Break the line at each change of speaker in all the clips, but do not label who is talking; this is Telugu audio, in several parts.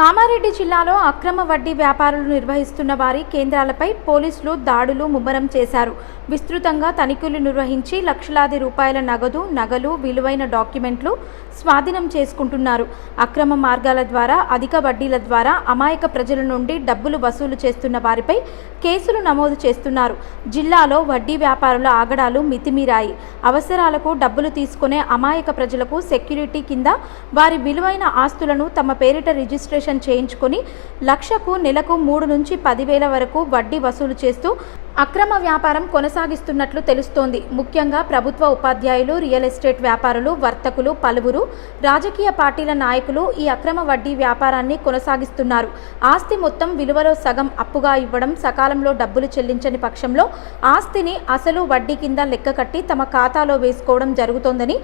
కామారెడ్డి జిల్లాలో అక్రమ వడ్డీ వ్యాపారులు నిర్వహిస్తున్న వారి కేంద్రాలపై పోలీసులు దాడులు ముమ్మరం చేశారు. విస్తృతంగా తనిఖీలు నిర్వహించి లక్షలాది రూపాయల నగదు నగలు విలువైన డాక్యుమెంట్లు స్వాధీనం చేసుకుంటున్నారు. అక్రమ మార్గాల ద్వారా అధిక వడ్డీల ద్వారా అమాయక ప్రజల నుండి డబ్బులు వసూలు చేస్తున్న వారిపై కేసులు నమోదు చేస్తున్నారు. జిల్లాలో వడ్డీ వ్యాపారుల ఆగడాలు మితిమీరాయి. అవసరాలకు డబ్బులు తీసుకునే అమాయక ప్రజలకు సెక్యూరిటీ కింద వారి విలువైన ఆస్తులను తమ పేరిట రిజిస్ట్రేషన్ చేయించుకొని లక్షకు నెలకు మూడు నుంచి పదివేల వరకు వడ్డీ వసూలు చేస్తూ అక్రమ వ్యాపారం కొనసాగిస్తున్నట్లు తెలుస్తోంది. ముఖ్యంగా ప్రభుత్వ ఉపాధ్యాయులు రియల్ ఎస్టేట్ వ్యాపారులు వర్తకులు పలువురు రాజకీయ పార్టీల నాయకులు ఈ అక్రమ వడ్డీ వ్యాపారాన్ని కొనసాగిస్తున్నారు. ఆస్తి మొత్తం విలువలో సగం అప్పుగా ఇవ్వడం సకాలంలో డబ్బులు చెల్లించని పక్షంలో ఆస్తిని అసలు వడ్డీ కింద లెక్క కట్టి తమ ఖాతాలో వేసుకోవడం జరుగుతోందని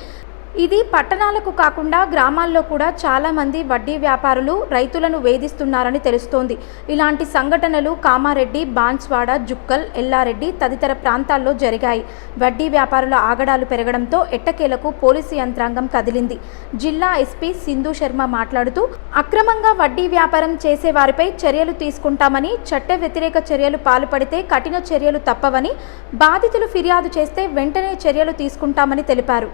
ఇది పట్టణాలకు కాకుండా గ్రామాల్లో కూడా చాలామంది వడ్డీ వ్యాపారులు రైతులను వేధిస్తున్నారని తెలుస్తోంది. ఇలాంటి సంఘటనలు కామారెడ్డి బాన్స్వాడ జుక్కల్ ఎల్లారెడ్డి తదితర ప్రాంతాల్లో జరిగాయి. వడ్డీ వ్యాపారుల ఆగడాలు పెరగడంతో ఎట్టకేలకు పోలీసు యంత్రాంగం కదిలింది. జిల్లా ఎస్పీ సింధు శర్మ మాట్లాడుతూ అక్రమంగా వడ్డీ వ్యాపారం చేసే వారిపై చర్యలు తీసుకుంటామని చట్ట వ్యతిరేక చర్యలు పాల్పడితే కఠిన చర్యలు తప్పవని బాధితులు ఫిర్యాదు చేస్తే వెంటనే చర్యలు తీసుకుంటామని తెలిపారు.